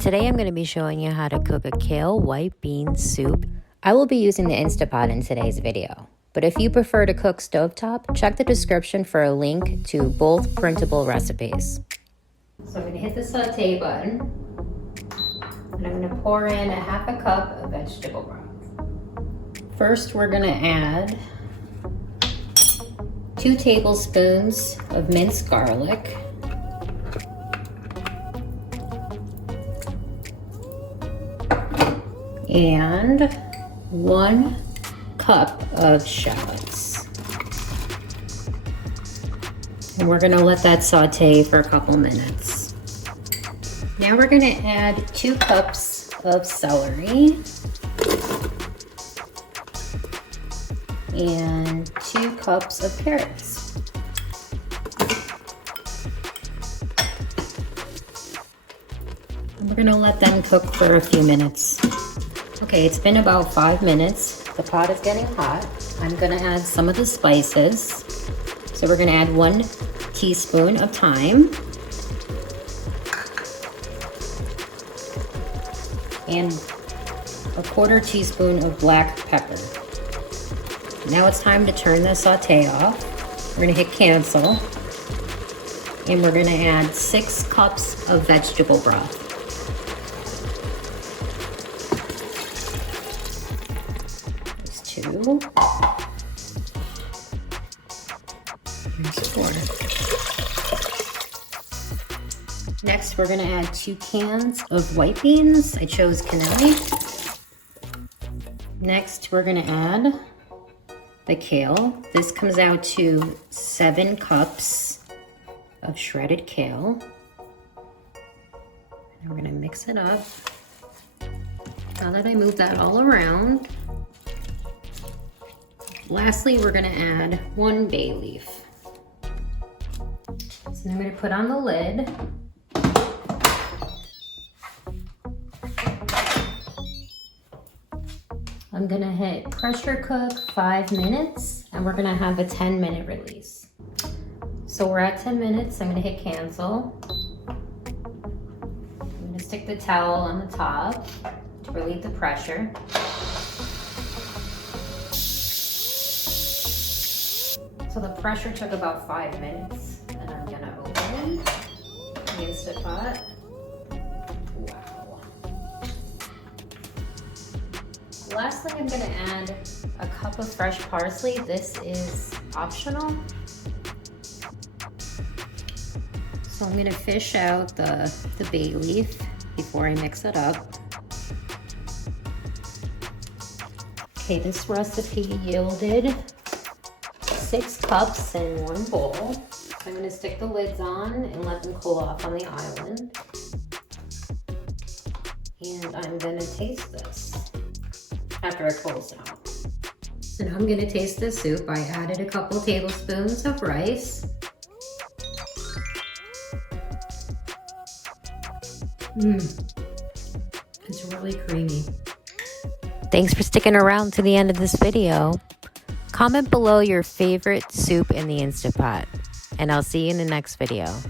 Today I'm going to be showing you how to cook a kale white bean soup. I will be using the Instapot in today's video, but if you prefer to cook stovetop, check the description for a link to both printable recipes. So I'm going to hit the saute button, and I'm going to pour in a half a cup of vegetable broth. First we're going to add 2 tablespoons of minced garlic, and 1 cup of shallots. And we're gonna let that saute for a couple minutes. Now we're gonna add 2 cups of celery and 2 cups of carrots. And we're gonna let them cook for a few minutes. Okay, it's been about 5 minutes. The pot is getting hot. I'm gonna add some of the spices. So we're gonna add 1 teaspoon of thyme and a 1/4 teaspoon of black pepper. Now it's time to turn the saute off. We're gonna hit cancel, and we're gonna add 6 cups of vegetable broth. There's 2. Here's 4. Next, we're gonna add 2 cans of white beans. I chose cannelli. Next, we're gonna add the kale. This comes out to 7 cups of shredded kale. And we're gonna mix it up. Now that I move that all around, lastly, we're gonna add 1 bay leaf. So I'm gonna put on the lid. I'm gonna hit pressure cook 5 minutes, and we're gonna have a 10-minute release. So we're at 10 minutes, I'm gonna hit cancel. I'm gonna stick the towel on the top to relieve the pressure. So the pressure took about 5 minutes, and I'm gonna open the Instapot. Wow. Last thing, I'm gonna add a cup of fresh parsley. This is optional. So I'm gonna fish out the bay leaf before I mix it up. Okay, this recipe yielded 6 cups in 1 bowl. I'm gonna stick the lids on and let them cool off on the island. And I'm gonna taste this after it cools down. So now I'm gonna taste the soup. I added a couple tablespoons of rice. It's really creamy. Thanks for sticking around to the end of this video. Comment below your favorite soup in the Instapot, and I'll see you in the next video.